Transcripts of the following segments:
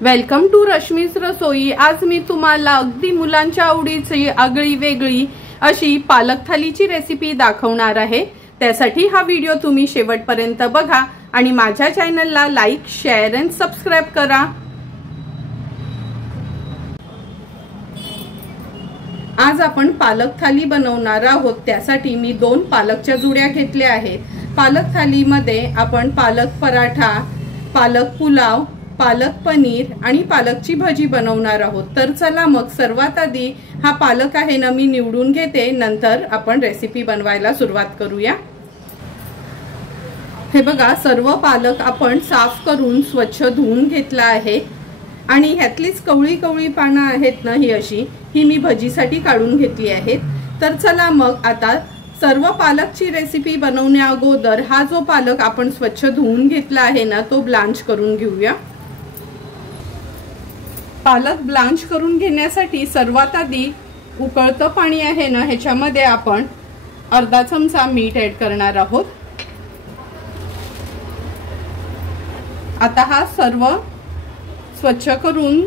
Welcome to Rashmi's रसोई। आज मी तुम्हाला अगदी मुलांच्या आवडीची आगळी वेगळी अशी पालक थालीची रेसिपी दाखवणार आहे। त्यासाठी हा व्हिडिओ तुम्ही शेवटपर्यंत बघा आणि माझ्या चॅनलला लाईक, शेअर आणि सबस्क्राइब करा। आज आपण पालक थाली बनवणार आहोत। त्यासाठी मी 2 पालकच्या जुड्या घेतल्या आहेत। पालक थालीमध्ये आपण पालक पराठा, पालक पुलाव, पालक पनीर आणि पालकची भाजी बनवणार आहोत। तर चला मग सर्वात आधी हा पालक आहे ना मी निवडून घेते, नंतर आपण रेसिपी बनवायला सुरुवात करूया। हे बघा, सर्व पालक आपण साफ करून स्वच्छ धुवून घेतला आहे आणि ह्यातलीच कवळी कवळी पानं आहेत ना ही मी भजीसाठी काढून घेतली आहेत। तर चला मग आता सर्व पालकची रेसिपी बनवण्या अगोदर हा जो पालक आपण स्वच्छ धुवून घेतला आहे ना तो ब्लांच करून घेऊया। पालक ब्लांच करून घेण्यासाठी सर्वात आधी उकळतं पाणी आहे ना ह्याच्यामध्ये आपण अर्धा चमचा मीठ ऍड करणार आहोत। आता हा सर्व स्वच्छ करून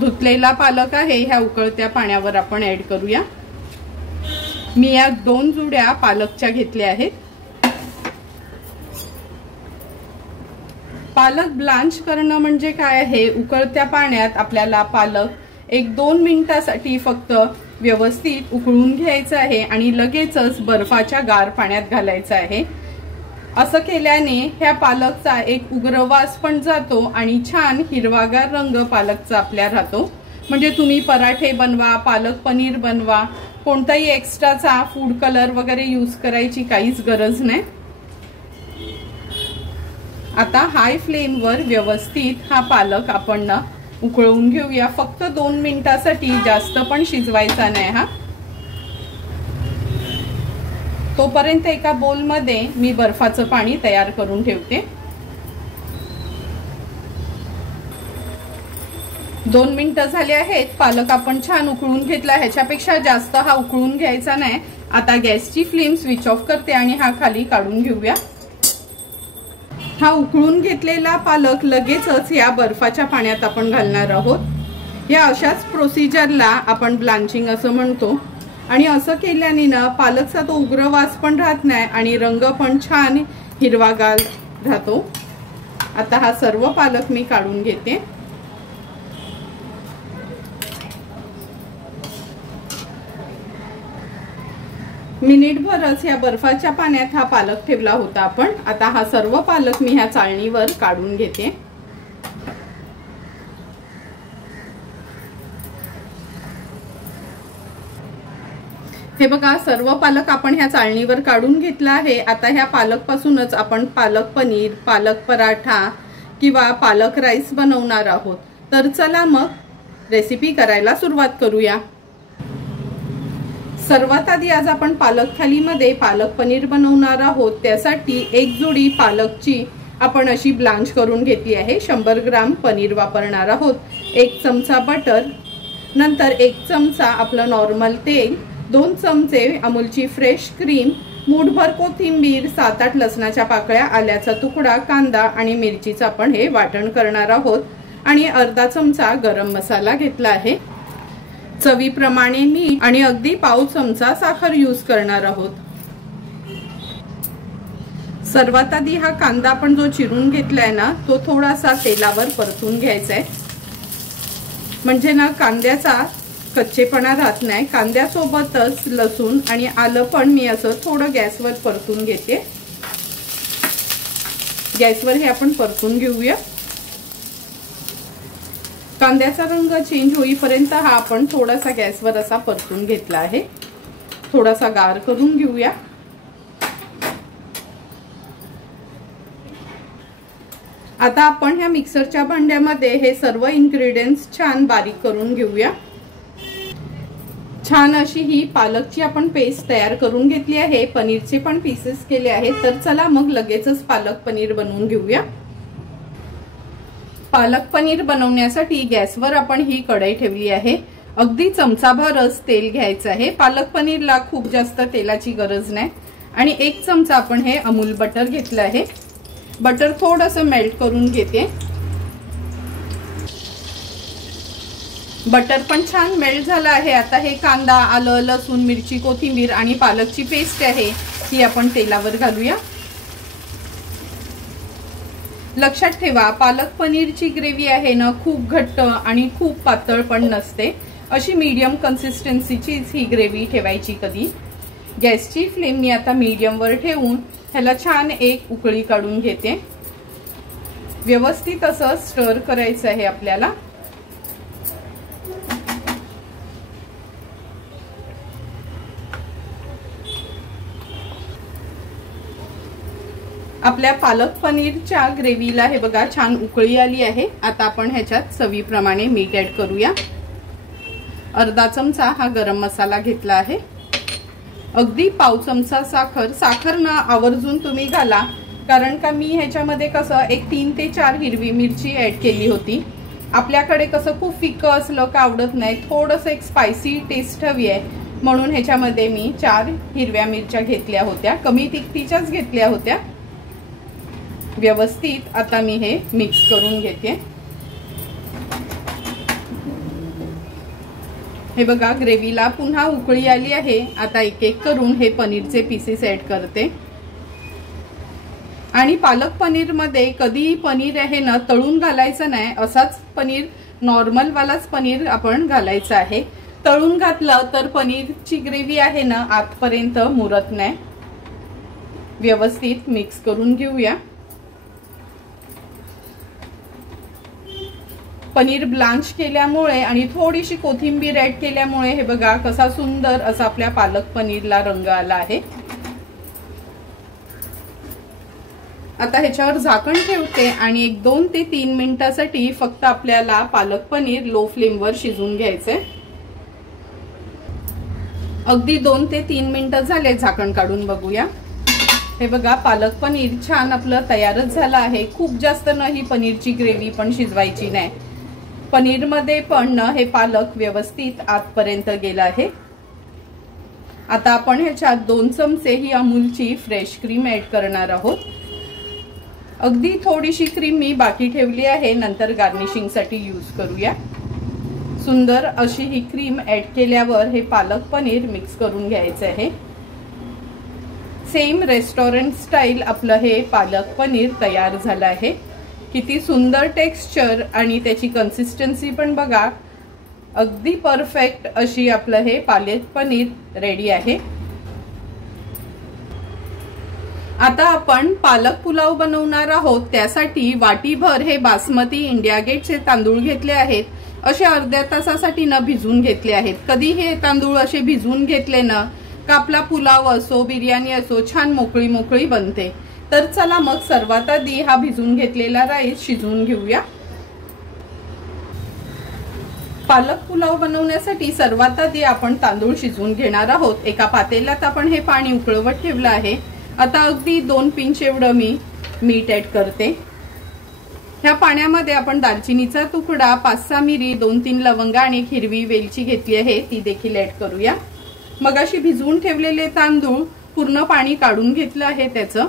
धुतलेला पालक आहे ह्या उकळत्या पाण्यावर आपण ऍड करूया। मी या 2 जुड्या पालकच्या घेतल्या आहेत। पालक ब्लांच करणं म्हणजे काय आहे, उकळत्या पाण्यात आपल्याला पालक 1-2 मिनिटासाठी फक्त व्यवस्थित उकळून घ्यायचं आहे आणि लगेचच बर्फाच्या गार पाण्यात घालायचं आहे। असं केल्याने ह्या पालकचा एक उग्र वास पण जातो आणि छान हिरवागार रंग पालकचा आपल्या राहतो। म्हणजे तुम्ही पराठे बनवा, पालक पनीर बनवा, कोणताही एक्स्ट्राचा फूड कलर वगैरे यूज करायची काहीच गरज नाही। आता हाय फ्लेम वर व्यवस्थित हा पालक आपण ना उकळून घेऊया। फक्त 2 मिनिटासाठी, जास्त पण शिजवायचा नाही हा। तोपर्यंत एका बोल मध्ये मी बर्फाचं पाणी तयार करून ठेवते। 2 मिनिटं झाले आहेत। पालक आपण छान उकळून घेतला, ह्याच्यापेक्षा जास्त हा उकळून घ्यायचा नाही। आता गॅसची फ्लेम स्विच ऑफ करते आणि हा खाली काढून घेऊया। हा उकळून घेतलेला पालक लगेचच या बर्फाच्या पाण्यात आपण घालणार आहोत। या अशाच प्रोसिजरला आपण ब्लांचिंग असं म्हणतो आणि असं केल्याने ना पालकचा तो उग्र वास पण राहत नाही आणि रंग पण छान हिरवागार राहतो। आता हा सर्व पालक मी काढून घेते। मिनिटभरच या बर्फाच्या पाण्यात हा पालक ठेवला होता आपण। आता हा सर्व पालक मी ह्या चाळणीवर काढून घेते। हे बघा, सर्व पालक आपण ह्या चाळणीवर काढून घेतला आहे। आता ह्या पालक पासूनच आपण पालक पनीर, पालक पराठा किंवा पालक राईस बनवणार आहोत। तर चला मग रेसिपी करायला सुरुवात करूया। सर्वात आधी आज आपण पालक थालीमध्ये पालक पनीर बनवणार आहोत। त्यासाठी 1 जोडी पालकची आपण अशी ब्लांच करून घेतली आहे। 100 ग्राम पनीर वापरणार आहोत, 1 चमचा बटर, नंतर 1 चमचा आपलं नॉर्मल तेल, 2 चमचे अमूलची फ्रेश क्रीम, मूठभर कोथिंबीर, 7-8 लसणाच्या पाकळ्या, आल्याचा तुकडा, कांदा आणि मिरचीचं आपण हे वाटण करणार आहोत आणि अर्धा चमचा गरम मसाला घेतला आहे। चवीप्रमाणे मीठ आणि अगदी पाव चमचा साखर यूज करणार आहोत। सर्वात आधी हा कांदा आपण जो चिरून घेतलाय ना तो थोडासा तेलावर परतून घ्यायचा आहे, म्हणजे ना कांद्याचा कच्चेपणा राहत नाही। कांद्यासोबतच लसूण आणि आलं पण मी असं थोडं गॅसवर परतून घेते। गॅसवर हे आपण परतून घेऊया। कांद्याचा रंग चेंज होईपर्यंत हा आपण थोडासा गॅसवर असा परतून घेतला आहे। थोडासा गार करून घेऊया। आता आपण ह्या मिक्सरच्या भांड्यामध्ये हे सर्व इन्ग्रेडियंट्स छान बारीक करून घेऊया। छान अशी ही पालकची आपण पेस्ट तयार करून घेतली आहे। पनीरचे पण पीसेस केले आहेत। तर चला मग लगेचच पालक पनीर बनवून घेऊया। पालक पनीर बनवण्यासाठी गॅसवर आपण ही कढई ठेवली आहे। अगदी चमचाभरच तेल घ्यायचं आहे। पालक पनीरला खूप जास्त तेलाची गरज नाही आणि 1 चमचा आपण हे अमूल बटर घेतलं आहे। बटर थोडंसं मेल्ट करून घेते। बटर पण छान मेल्ट झालं आहे। आता हे कांदा, आलं, लसूण, मिरची, कोथिंबीर आणि पालकची पेस्ट आहे ती आपण तेलावर घालूया। लक्षात ठेवा, पालक पनीरची ग्रेव्ही आहे ना, खूप घट्ट आणि खूप पातळ पण नसते, अशी मीडियम कन्सिस्टन्सीचीच ही ग्रेव्ही ठेवायची कधी। गॅसची फ्लेम मी आता मीडियम वर ठेवून ह्याला छान एक उकळी काढून घेते। व्यवस्थित असं स्टर करायचं आहे आपल्याला। आपल्या पालक पनीरच्या ग्रेव्हीला हे बघा छान उकळी आली आहे। आता आपण ह्याच्यात चवीप्रमाणे मीठ ऍड करूया। अर्धा चमचा हा गरम मसाला घेतला आहे। अगदी पाव चमचा साखर, साखर ना आवर्जून तुम्ही घाला, कारण का मी ह्याच्यामध्ये कसं एक 3 ते 4 हिरवी मिरची ऍड केली होती। आपल्याकडे कसं खूप फिक्क असलं का आवडत नाही, थोडंसं एक स्पायसी टेस्ट हवी आहे, म्हणून ह्याच्यामध्ये मी 4 हिरव्या मिरच्या घेतल्या होत्या, कमी तिखटीच्याच घेतल्या होत्या। व्यवस्थित आता मी हे मिक्स करून घेते। हे बघा ग्रेव्हीला पुन्हा उकळी आली आहे। आता एक एक करून हे पनीरचे पीसेस ऍड करते। आणि पालक पनीर मध्ये कधी पनीर आहे ना तळून घालायचं नाही, असाच पनीर नॉर्मल वालाच पनीर आपण घालायचं आहे। तळून घातलं तर पनीरची ग्रेव्ही आहे ना आतपर्यंत मुरत नाही। व्यवस्थित मिक्स करून घेऊया। पनीर ब्लांच केल्यामुळे आणि थोडीशी कोथिंबीर ऍड केल्यामुळे हे बघा कसा सुंदर असा आपल्या पालक पनीरला रंग आला आहे। आता ह्याच्यावर झाकण ठेवते आणि एक 2 ते 3 मिनिटांसाठी फक्त आपल्याला पालक पनीर लो फ्लेमवर शिजवून घ्यायचंय। अगदी 2 ते 3 मिनिटं झाले, झाकण काढून बघूया। हे बघा पालक पनीर छान आपलं तयारच झालं आहे। खूप जास्त न ही पनीरची ग्रेव्ही पण शिजवायची नाही, पनीर मध्ये पण हे पालक व्यवस्थित आतपर्यंत गेला आहे। आता आपण ह्याच्यात 2 चमचे ही अमूलची फ्रेश क्रीम ऍड करणार आहोत। अगदी थोडीशी क्रीम मी बाकी ठेवली आहे, नंतर गार्निशिंग साठी यूज करूया। सुंदर अशी ही क्रीम ऍड केल्यावर हे पालक पनीर मिक्स करून घ्यायचं आहे। सेम रेस्टॉरंट स्टाईल आपलं हे पालक पनीर तयार झालं आहे। किती सुंदर टेक्स्चर आणि त्याची कन्सिस्टन्सी पण बघा, अगदी परफेक्ट अशी आपलं हे पालक पनीर रेडी आहे। आता आपण पालक पुलाव बनवणार आहोत, त्यासाठी वाटीभर हे बासमती इंडिया गेटचे तांदूळ घेतले आहेत। असे अर्ध्या तासासाठी न भिजून घेतले आहेत। कधी हे तांदूळ असे भिजून घेतले ना का आपला पुलाव असो बिर्याणी असो छान मोकळी मोकळी बनते। तर चला मग सर्वात आधी हा भिजून घेतलेला राईस शिजवून घेऊया। पालक पुलाव बनवण्यासाठी सर्वात आधी आपण तांदूळ शिजवून घेणार आहोत। एका पातेल्यात आपण हे पाणी उकळवत ठेवलं आहे। आता अगदी 2 पिंच एवढं मी मीठ ऍड करते। ह्या पाण्यामध्ये आपण दालचिनीचा तुकडा, 5-6 मिरी, 2-3 लवंगा आणि एक हिरवी वेलची घेतली आहे, ती देखील ऍड करूया। मगाशी भिजवून ठेवलेले तांदूळ पूर्ण पाणी काढून घेतलं आहे त्याचं।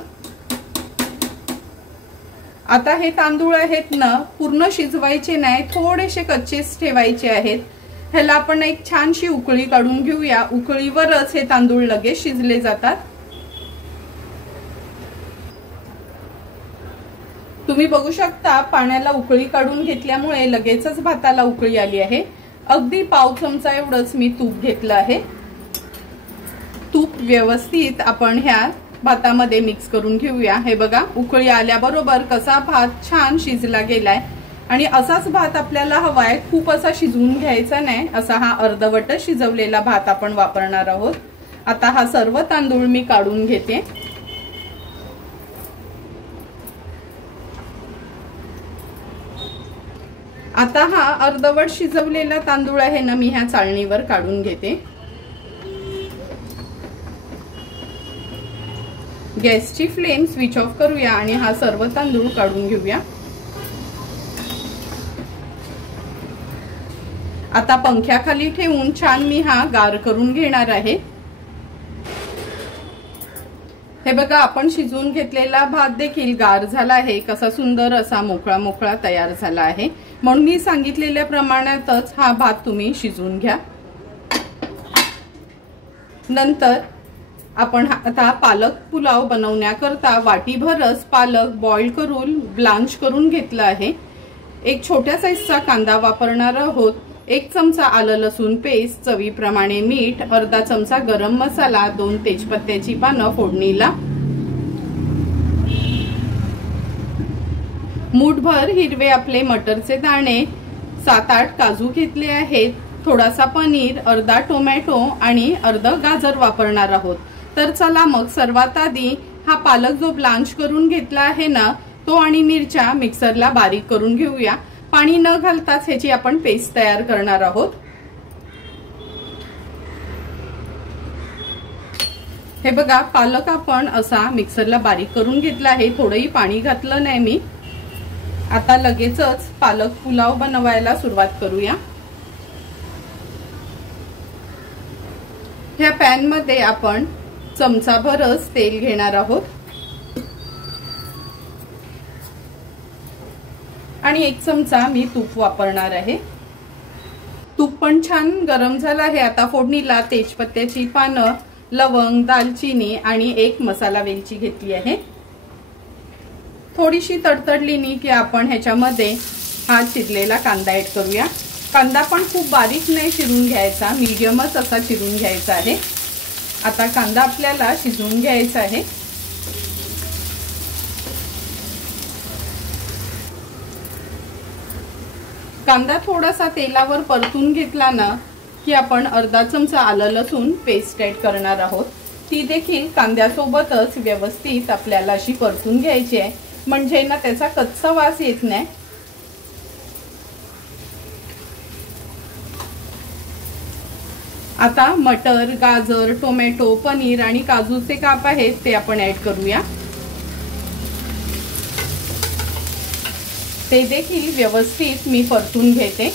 आता हे तांदूळ आहेत ना पूर्ण शिजवायचे नाही, थोडेसे कच्चेच ठेवायचे आहेत। ह्याला आपण एक छानशी उकळी काढून घेऊया। उकळीवरच हे तांदूळ लगेच शिजले जातात। तुम्ही बघू शकता पाण्याला उकळी काढून घेतल्यामुळे लगेचच भाताला उकळी आली आहे। अगदी पाव चमचा एवढंच मी तूप घेतलं आहे। तूप व्यवस्थित आपण ह्या भातामध्ये मिक्स करून घेऊया। हे बघा उकळी आल्याबरोबर कसा भात छान शिजला गेलाय आणि असाच भात आपल्याला हवाय, खूप असा शिजवून घ्यायचा नाही, असा हा अर्धवट शिजवलेला भात आपण वापरणार आहोत। आता हा सर्व तांदूळ मी काढून घेते। आता हा अर्धवट शिजवलेला तांदूळ आहे ना मी ह्या चाळणीवर काढून घेते। गॅसची फ्लेम स्विच ऑफ करूया आणि हा सर्व तांदूळ काढून घेऊया। आता पंख्याखाली ठेवून छान मी हा गार करून घेणार आहे। हे बघा, आपण शिजवून घेतलेला भात देखील गार झाला आहे. कसा सुंदर असा मोकळा मोकळा तयार झाला आहे. म्हणून मी सांगितलेल्या प्रमाणातच हा भात तुम्ही शिजवून घ्या. नंतर आपण आता पालक पुलाव बनवण्याकरता वाटीभरच पालक बॉईल करून ब्लांच करून घेतला आहे. एक छोट्या साईजचा कांदा वापरणार आहोत. 1 चमचा आलं लसूण पेस्ट, चवीप्रमाणे मीठ, अर्धा चमचा गरम मसाला, 2 तेजपत्त्याची पानं फोडणीला, मूठभर हिरवे आपले मटरचे दाणे, 7-8 काजू घेतले आहेत, थोडासा पनीर, अर्धा टोमॅटो आणि अर्धा गाजर वापरणार आहोत. तर चला मग सर्वात आधी हा पालक जो ब्लांच करून घेतला आहे ना, तो आणि मिरच्या मिक्सरला बारीक करून घेऊया. पाणी न घालताच ह्याची आपण पेस्ट तयार करणार आहोत. हे बघा, पालक आपण असा मिक्सरला बारीक करून घेतला आहे. थोडंही पाणी घातलं नाही मी. आता लगेचच पालक पुलाव बनवायला सुरुवात करूया. ह्या पॅन मध्ये आपण चमचाभरच तेल घेणार आहोत आणि 1 चमचा मी तूप वापरणार आहे. तूप पण छान गरम झालं आहे. आता फोडणीला तेजपत्त्याची पानं, लवंग, दालचिनी आणि 1 मसाला वेलची घेतली आहे. थोडीशी तडतडली नी की आपण ह्याच्यामध्ये हा चिरलेला कांदा ऍड करूया. कांदा पण खूप बारीक नाही चिरून घ्यायचा, मीडियमच असा चिरून घ्यायचा आहे. आता कांदा आपल्याला शिजवून घ्यायचा आहे. कांदा थोडासा तेलावर परतून घेतला ना की आपण अर्धा चमचा आलं लसूण पेस्ट ऍड करणार आहोत. ती देखील कांद्यासोबतच व्यवस्थित आपल्याला अशी परतून घ्यायची आहे, म्हणजे ना त्याचा कच्चा वास येत नाही. आता मटर, गाजर, टोमॅटो, पनीर आणि काजूचे काप आहेत ते आपण ऍड करूया. ते देखील व्यवस्थित मी परतून घेते.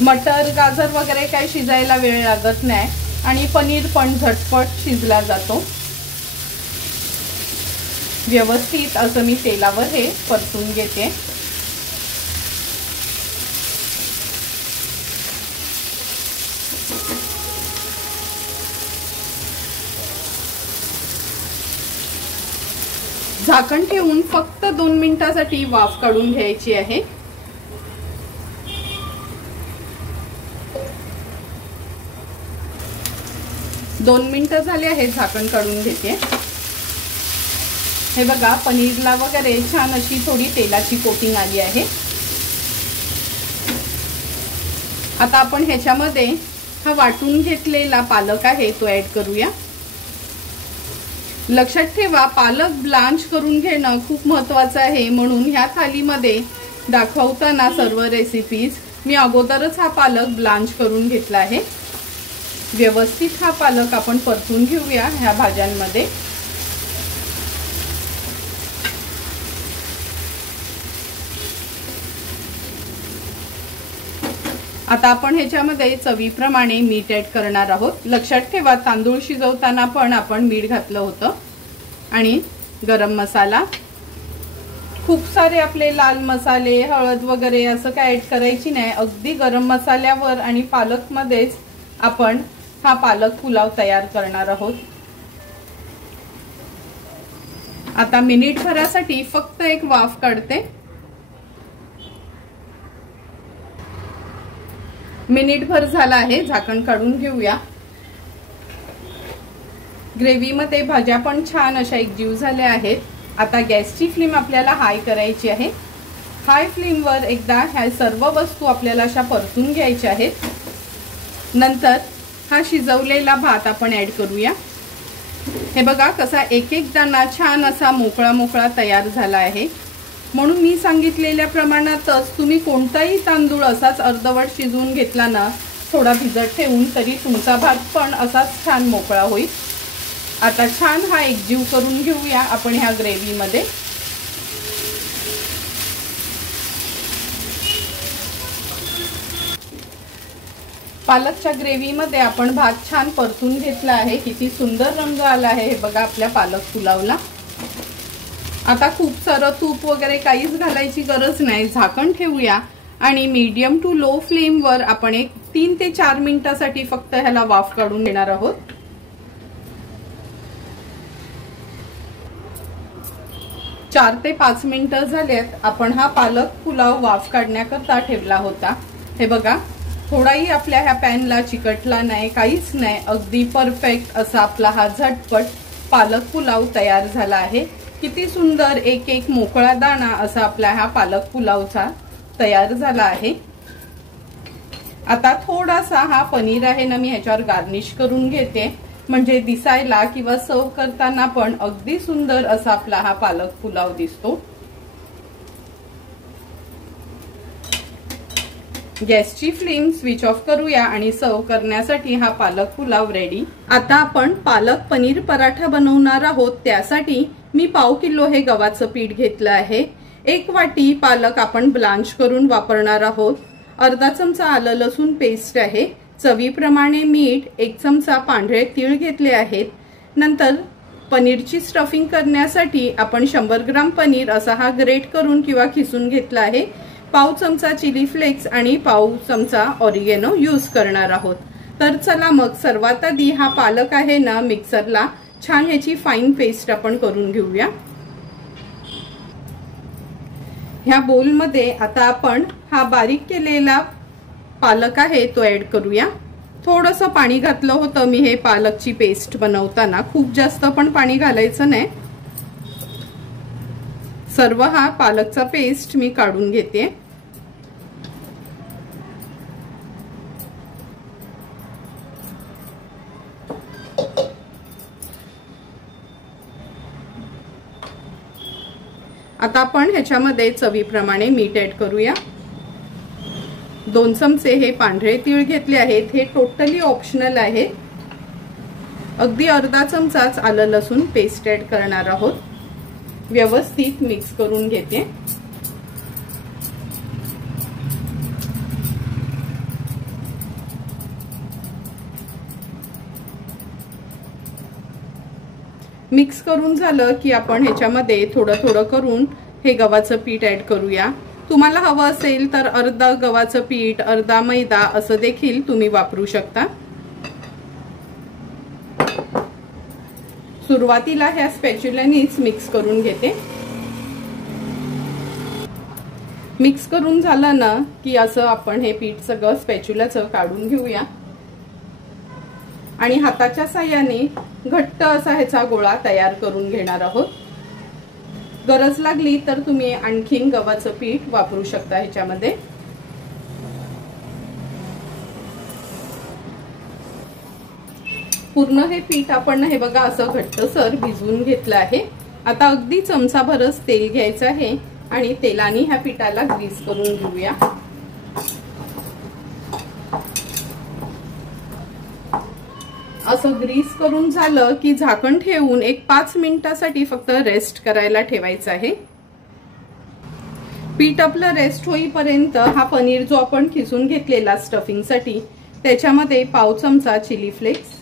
मटर, गाजर वगैरे काही शिजायला वेळ लागत नाही आणि पनीर पण झटपट शिजला जातो. व्यवस्थित असं मी तेलावर हे परतून घेते. झाकण ठेवून फक्त 2 मिनिटांसाठी वाफ काढून घ्यायची आहे. दोन मिनिटं झाले आहेत, झाकण काढून घेते. हे बघा, पनीरला वगैरे छान अशी थोडी तेलाची कोटिंग आली आहे. आता आपण ह्याच्यामध्ये हा वाटून घेतलेला पालक आहे तो ऍड करूया. लक्षात ठेवा, पालक ब्लांच करून घेणं खूप महत्त्वाचं आहे. म्हणून ह्या थालीमध्ये दाखवताना सर्व रेसिपीज मी अगोदरच हा पालक ब्लांच करून घेतला आहे. व्यवस्थित हा पालक आपण परतून घेऊया ह्या भाज्यांमध्ये. आता आपण ह्याच्यामध्ये चवीप्रमाणे मीठ ऍड करणार आहोत. लक्षात ठेवा, तांदूळ शिजवताना पण आपण मीठ घातलं होतं. आणि गरम मसाला, खूप सारे आपले लाल मसाले, हळद वगैरे असं काय ऍड करायची नाही. अगदी गरम मसाल्यावर आणि पालक मध्येच आपण हा पालक पुलाव तयार करणार आहोत. आता मिनिटभरासाठी फक्त एक वाफ काढते. मिनिटभर झाला आहे, झाकण काढून घेऊया. ग्रेव्हीमध्ये भाज्या पण छान अशा एकजीव झाल्या आहेत. आता गॅसची फ्लेम आपल्याला हाय करायची आहे. हाय फ्लेमवर एकदा ह्या सर्व वस्तू आपल्याला अशा परतून घ्यायच्या आहेत. नंतर हा शिजवलेला भात आपण ऍड करूया. हे बघा, कसा एक एक दाणा छान असा मोकळा मोकळा तयार झाला आहे. म्हणून मी सांगितलेल्या प्रमाणातच तुम्ही कोणताही तांदूळ असाच अर्धवट शिजवून घेतला ना, थोडा भिजत ठेवून, तरी तुमचा भात पण असाच छान मोकळा होईल. आता छान हा एकजीव करून घेऊया आपण ह्या ग्रेव्हीमध्ये. पालकच्या ग्रेव्हीमध्ये आपण भात छान परतून घेतला आहे। किती सुंदर रंग आला आहे हे बघा आपल्या पालक पुलावला। आता खूप सारं तूप वगैरे काहीच घालायची गरज नाही। झाकण ठेवूया आणि मीडियम टू लो फ्लेम वर आपण एक 3 ते 4 मिनिटांसाठी फक्त ह्याला वाफ काढून घेणार आहोत। 4 ते 5 मिनिटं झालेत। आपण हा पालक पुलाव वाफ काढण्याकरता ठेवला होता। हे बघा थोडाही आपल्या ह्या पॅनला चिकटला नाही, काहीच नाही। अगदी परफेक्ट असा आपला हा झटपट पालक पुलाव तयार झाला आहे। किती सुंदर एक एक मोकळा दाणा असा आपला हा पालक पुलावचा तयार झाला आहे। आता थोडासा हा पनीर आहे ना मी ह्याच्यावर गार्निश करून घेते, म्हणजे दिसायला किंवा सर्व करताना पण अगदी सुंदर असा आपला हा पालक पुलाव दिसतो। गॅसची फ्लेम स्विच ऑफ करूया आणि सर्व करण्यासाठी हा पालक पुलाव रेडी। आता आपण पालक पनीर पराठा बनवणार आहोत। त्यासाठी मी पाव किलो हे गव्हाचं पीठ घेतलं आहे। 1 वाटी पालक आपण ब्लांच करून वापरणार आहोत। अर्धा चमचा आलं लसूण पेस्ट आहे, चवीप्रमाणे मीठ, 1 चमचा पांढरे तीळ घेतले आहेत। नंतर पनीरची स्टफिंग करण्यासाठी आपण 100 ग्राम पनीर असा हा ग्रेट करून किंवा खिसून घेतला आहे। पाव चमचा चिली फ्लेक्स आणि पाव चमचा ऑरिगेनो यूज करणार आहोत। तर चला मग सर्वात आधी हा पालक आहे ना मिक्सरला छान ह्याची फाईन पेस्ट आपण करून घेऊया। ह्या बोल मध्ये आता आपण हा बारीक केलेला पालक आहे तो ऍड करूया। थोडंसं पाणी घातलं होतं मी हे पालकची पेस्ट बनवताना, खूप जास्त पण पाणी घालायचं नाही। सर्व हा पालकचा पेस्ट मी काढून घेते। आता आपण ह्याच्यामध्ये चवीप्रमाणे मीठ ऍड करूया। 2 चमचे हे पांढरे तीळ घेतले आहेत, हे टोटली ऑप्शनल आहे। अगदी अर्धा चमचाच आलं लसूण पेस्ट ऍड करणार आहोत। व्यवस्थित मिक्स करून घेते। मिक्स करून झालं की आपण ह्याच्यामध्ये थोडं थोडं करून हे गव्हाचं पीठ ऍड करूया। तुम्हाला हवं असेल तर अर्धा गव्हाचं पीठ, अर्धा मैदा असं देखील तुम्ही वापरू शकता। सुरुवातीला ह्या स्पॅच्युलानीच मिक्स करून घेते। मिक्स करून झालं ना की असं आपण हे पीठ सगळं स्पॅच्युलाचं काढून घेऊया आणि हाताच्या साहाय्याने घट्ट असा ह्याचा गोळा तयार करून घेणार आहोत। गरज लागली तर तुम्ही आणखीन गव्हाचं पीठ वापरू शकता ह्याच्यामध्ये। पूर्ण हे पीठ आपण हे बघा असं घट्टसर भिजवून घेतलं आहे। आता अगदी चमचाभरच तेल घ्यायचं आहे आणि तेलाने ह्या पिठाला ग्रीस करून घेऊया। असं ग्रीस करून झालं की झाकण ठेवून एक 5 मिनिटांसाठी फक्त रेस्ट करायला ठेवायचं आहे। पीठ आपलं रेस्ट होईपर्यंत हा पनीर जो आपण खिसून घेतलेला स्टफिंग साठी त्याच्यामध्ये पाव चमचा चिली फ्लेक्स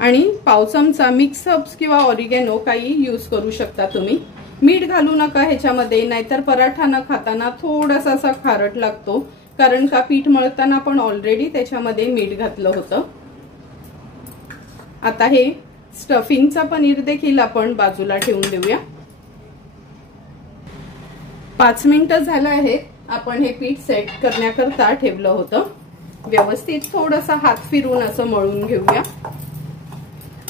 आणि पाव चमचा मिक्स हर्ब्स किंवा ऑरिगेनो काही यूज करू शकता तुम्ही। मीठ घालू नका ह्याच्यामध्ये, नाहीतर पराठा न खाताना थोडासा असा खारट लागतो, कारण का पीठ मळताना आपण ऑलरेडी त्याच्यामध्ये मीठ घातलं होतं। आता हे स्टफिंगचा पनीर देखील आपण बाजूला ठेवून देऊया। 5 मिनिटं झालं आहे। आपण हे पीठ सेट करण्याकरता ठेवलं होतं। व्यवस्थित थोडासा हात फिरून असं मळून घेऊया।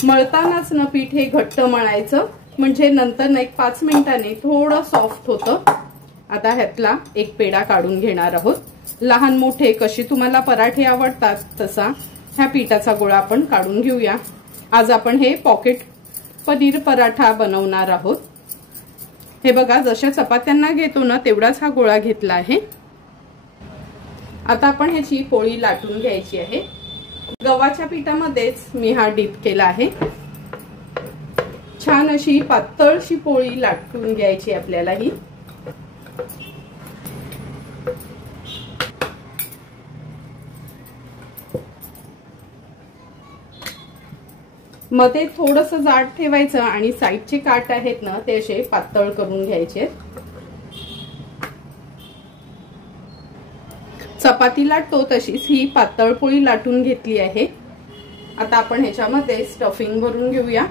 मळतानाच ना पीठ हे घट्ट मळायचं, म्हणजे नंतर 5 मिनिटांनी थोडं सॉफ्ट होतं। आता ह्यातला एक पेढा काढून घेणार आहोत। लहान मोठे कशी तुम्हाला पराठे आवडतात तसा ह्या पिठाचा गोळा आपण काढून घेऊया। आज आपण हे पॉकेट पनीर पराठा बनवणार आहोत। हे बघा जशा चपात्यांना घेतो ना तेवढाच हा गोळा घेतला आहे। आता आपण ह्याची पोळी लाटून घ्यायची आहे। गव्हाच्या पिठामध्येच मी हा डीप केला आहे। छान अशी पातळशी पोळी लाटून घ्यायची आपल्याला ही। मध्ये थोडंसं जाड ठेवायचं आणि साईडचे काट आहेत ना ते असे पातळ करून घ्यायचे। चपाती लाटतो तशीच ही पातळ पोळी लाटून घेतली आहे। आता आपण ह्याच्यामध्ये स्टफिंग भरून घेऊया।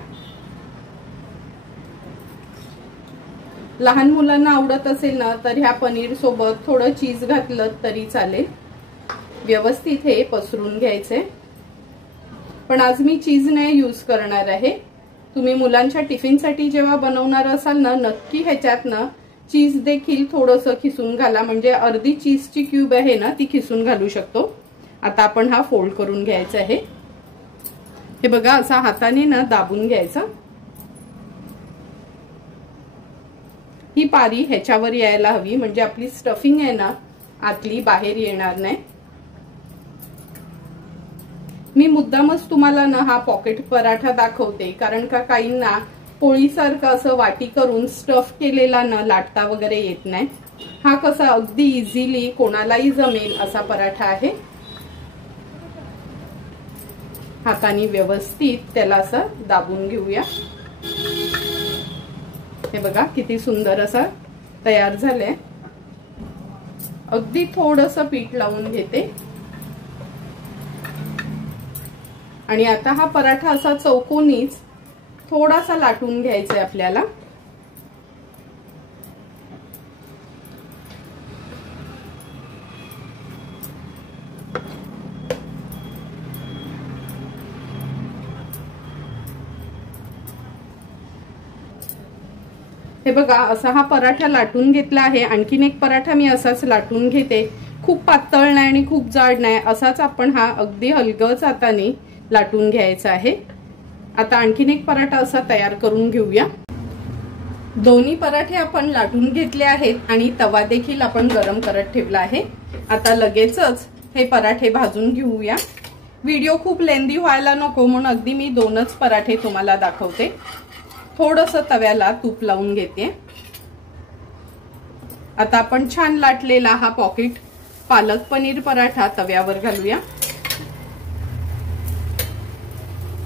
लहान मुलांना आवडत असेल ना तर ह्या पनीर सोबत थोडं चीज घातलं तरी चालेल। व्यवस्थित हे पसरून घ्यायचे, पण आज मी चीज नाही यूज करणार आहे। तुम्ही मुलांच्या टिफिनसाठी जेव्हा बनवणार असाल ना नक्की ह्याच्यात ना चीज देखील थोडंसं खिसून घाला, म्हणजे अर्धी चीजची क्यूब आहे ना ती खिसून घालू शकतो। आता आपण हा फोल्ड करून घ्यायचा आहे। हे बघा असा हाताने ना दाबून घ्यायचा। ही पारी ह्याच्यावर यायला हवी, म्हणजे आपली स्टफिंग आहे ना आतली बाहेर येणार नाही। मी मुद्दामच तुम्हाला ना हा पॉकेट पराठा दाखवते, कारण का काहींना पोळीसारखं असं वाटी करून स्टफ केलेला ना लाटता वगैरे येत नाही। हा कसा अगदी इझिली कोणालाही जमेल असा पराठा आहे। हाताने व्यवस्थित त्याला असं दाबून घेऊया। हे बघा किती सुंदर असा तयार झालंय। अगदी थोडंसं पीठ लावून घेते आणि आता हा पराठा असा चौकोनीच थोडासा लाटून घ्यायचा आहे आपल्याला। हे बघा असा हा पराठा लाटून घेतला आहे। आणखीन एक पराठा मी असाच लाटून घेते, खूप पातळ नाही आणि खूप जाड नाही, असाच आपण हा अगदी हलगर्ज हाताने लाटून घ्यायचा आहे। आता आणखीन एक पराठा असा तयार करून घेऊया। दोन्ही पराठे आपण लाटून घेतले आहेत आणि तवा देखील आपण गरम करत ठेवला आहे। आता लगेचच हे पराठे भाजून घेऊया। व्हिडिओ खूप लेंदी व्हायला नको म्हणून अगदी मी दोनच पराठे तुम्हाला दाखवते। थोडंसं तव्याला तूप लावून घेते। आता आपण छान लाटलेला हा पॉकेट पालक पनीर पराठा तव्यावर घालूया।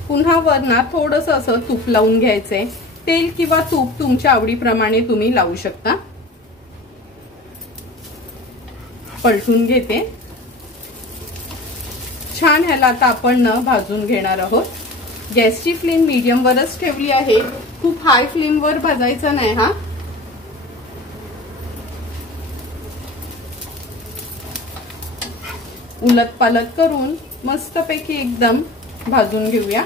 पुन्हा वरना थोडंसं असं तूप लावून घ्यायचंय। तेल किंवा तूप तुमच्या आवडीप्रमाणे तुम्ही लावू शकता। पलटून घेते। छान ह्याला आता आपण भाजून घेणार आहोत। गॅसची फ्लेम मीडियम वरच ठेवली आहे, खूप हाय फ्लेम वर भाजायचा नाही हा। उलट पालट करून मस्तपैकी एकदम भाजून घेऊया।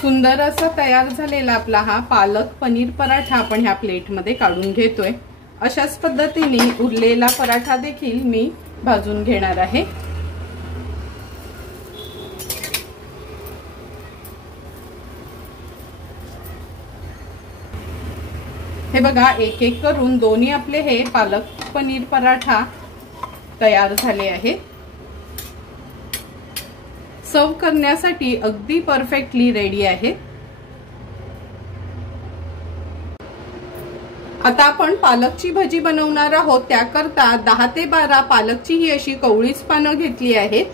सुंदर असा तयार झालेला आपला हा पालक पनीर पराठा आपण ह्या प्लेटमध्ये काढून घेतोय। अशाच पद्धतीने उरलेला पराठा देखील मी भाजून घेणार आहे। हे बघा एक एक करून दोन्ही आपले हे पालक पनीर पराठा तयार झाले आहेत। सर्व करण्यासाठी अगदी परफेक्टली रेडी आहे। आता आपण पालकची भजी बनवणार आहोत। त्याकरता 10 ते 12 पालकची ही अशी कवळीच पानं घेतली आहेत।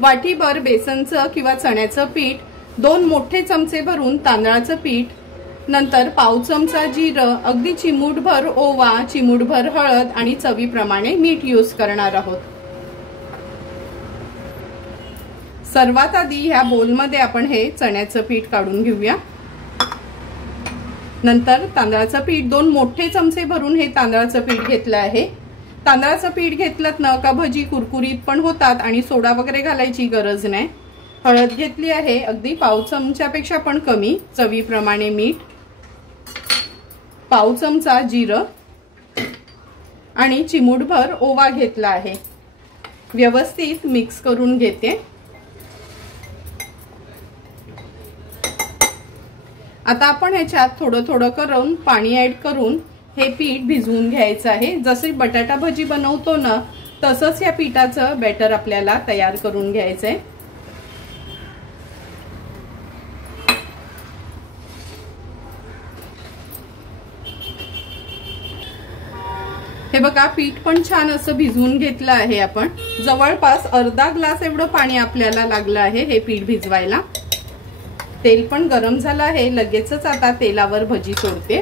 वाटीभर बेसनचं किंवा चण्याचं पीठ, 2 मोठे चमचे भरून तांदळाचं पीठ, नंतर पाव चमचा जिरं, अगदी चिमूटभर ओवा, चिमूटभर हळद आणि चवीप्रमाणे मीठ यूज करणार आहोत। सर्वात आधी ह्या बोलमध्ये आपण हे चण्याचं पीठ काढून घेऊया। नंतर तांदळाचं पीठ 2 मोठे चमचे भरून हे तांदळाचं पीठ घेतलं आहे। तांदळाचं पीठ घेतलं ना का भजी कुरकुरीत पण होतात आणि सोडा वगैरे घालायची गरज नाही। हळद घेतली आहे अगदी पाव चमच्यापेक्षा पण कमी, चवीप्रमाणे मीठ, पाव चमचा जिरं आणि चिमूटभर ओवा घेतला आहे। व्यवस्थित मिक्स करून घेते। आता आपण ह्याच्यात थोडं थोडं करून पाणी ऍड करून हे पीठ भिजवून घ्यायचं आहे। जसे बटाटा भजी बनवतो ना तसंच या पिठाचं बॅटर आपल्याला तयार करून घ्यायचंय। हे बघा पीठ पण छान असं भिजवून घेतलं आहे आपण। जवळपास अर्धा ग्लास एवढं पाणी आपल्याला लागलं आहे हे पीठ भिजवायला। तेल पण गरम झालं आहे, लगेचच आता तेलावर भजी सोडते।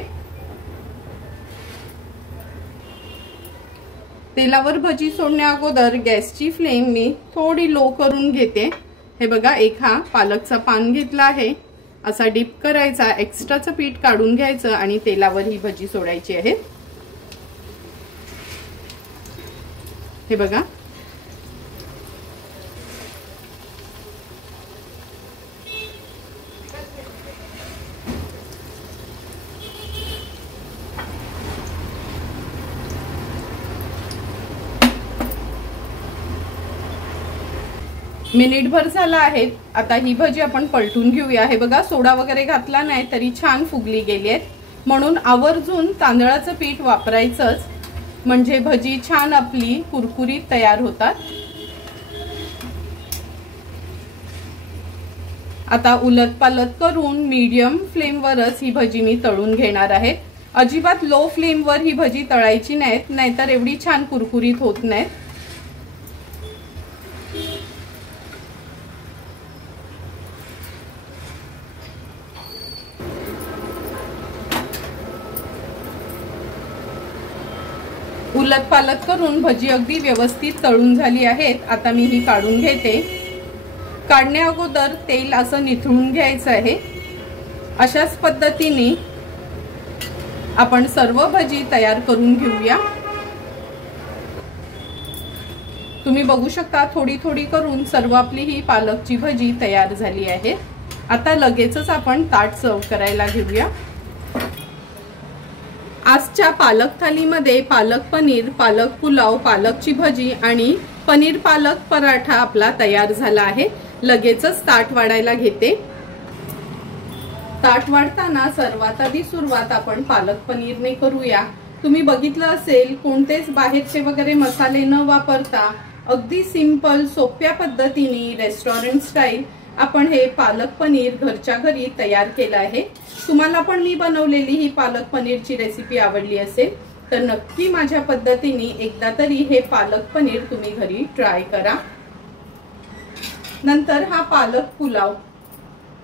तेलावर भजी सोडण्या अगोदर गॅसची फ्लेम मी थोडी लो करून घेते। हे बघा एक हा पालकचा पान घेतला आहे, असा डीप करायचा, एक्स्ट्राचं पीठ काढून घ्यायचं आणि तेलावर ही भजी सोडायची आहे। हे बघा मिनिटभर झाला आहे। आता ही भजी आपण पलटून घेऊया। हे बघा सोडा वगैरे घातला नाही तरी छान फुगली गेली आहेत, म्हणून आवर्जून तांदळाचं पीठ वापरायचंच, म्हणजे भजी छान आपली कुरकुरीत तयार होतात। आता उलट पालट करून मीडियम फ्लेमवरच ही भजी मी तळून घेणार आहे। अजिबात लो फ्लेमवर ही भजी तळायची नाहीत, नाहीतर एवढी छान कुरकुरीत होत नाहीत। उलट पालट करून भजी अगदी व्यवस्थित तळून झाली आहेत। आता मी ही काढून घेते। काढण्या अगोदर तेल असं निथळून घ्यायचं आहे। अशाच पद्धतीने आपण सर्व भजी तयार करून घेऊया। तुम्ही बघू शकता थोडी थोडी करून सर्व आपली ही पालकची भजी तयार झाली आहे। आता लगेचच आपण ताट सर्व करायला घेऊया। आजच्या पालक थालीमध्ये पालक पनीर, पालक पुलाव, पालकची भजी आणि पनीर पालक पराठा आपला तयार झाला आहे। लगेचच ताट वाढायला घेते। ताट वाढताना सर्वात आधी सुरुवात आपण पालक पनीरने करूया। तुम्ही बघितलं असेल कोणतेच बाहेरचे वगैरे मसाले न वापरता अगदी सिंपल सोप्या पद्धतीने रेस्टॉरंट स्टाईल आपण हे पालक पनीर घरच्या घरी तयार केलं आहे। तुम्हाला पण मी बनवलेली ही पालक पनीरची रेसिपी आवडली असेल तर नक्की माझ्या पद्धतीने एकदा तरी हे पालक पनीर तुम्ही घरी ट्राय करा। नंतर हा पालक पुलाव,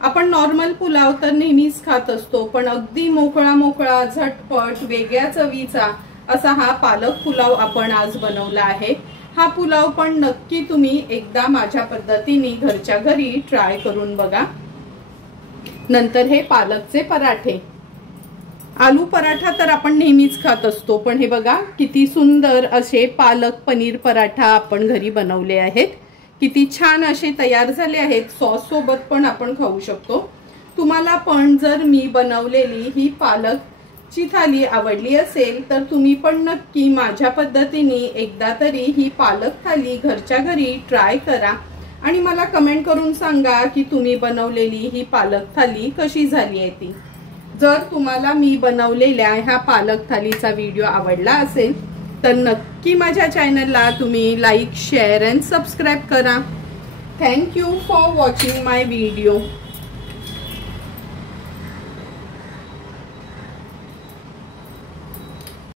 आपण नॉर्मल पुलाव तर नेहमीच खात असतो, पण अगदी मोकळा मोकळा झटपट वेगळ्या चवीचा असा हा पालक पुलाव आपण आज बनवला आहे। हा पुलाव पण नक्की तुम्ही एकदा माझ्या पद्धतीने घरच्या घरी ट्राय करून बघा। नंतर हे पालकचे पराठे, आलू पराठा तर आपण नेहमीच खात असतो, पण हे बघा किती सुंदर असे पालक पनीर पराठा आपण घरी बनवले आहेत। किती छान असे तयार झाले आहेत। सॉस सोबत पण आपण खाऊ शकतो। तुम्हाला पण जर मी बनवलेली ही पालकची थाली आवडली असेल तर तुम्ही पण नक्की माझ्या पद्धतीने एकदा तरी ही पालक थाली घरच्या घरी ट्राय करा आणि मला कमेंट करून सांगा की तुम्ही बनवलेली ही पालक थाली कशी झाली आहे ती। जर तुम्हाला मी बनवलेल्या ह्या पालक थालीचा व्हिडिओ आवडला असेल तर नक्की माझ्या चॅनलला तुम्ही लाईक, शेअर अँड सबस्क्राईब करा। Thank you for watching my video.